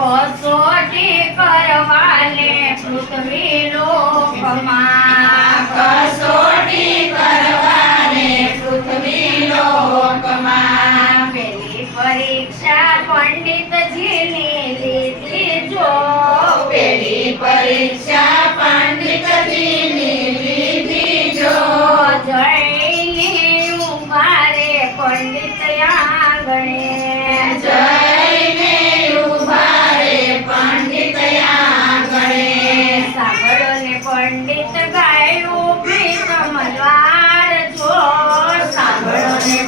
कसोटी करवाले पृथ्वी लोकમાં कसोटी करवाले पृथ्वी लोकમાં પેલી પરીક્ષા પંડિતજીની લીધી જો પેલી પરીક્ષા પંડિતજીની લીધી જો જઈને ઉભા રે પંડિત આંગણે જઈને ઉભા રે પંડિત આંગણે સાંભળો ને પંડિત ગાયું પ્રીતમ દ્વાર જો સાંભળો ને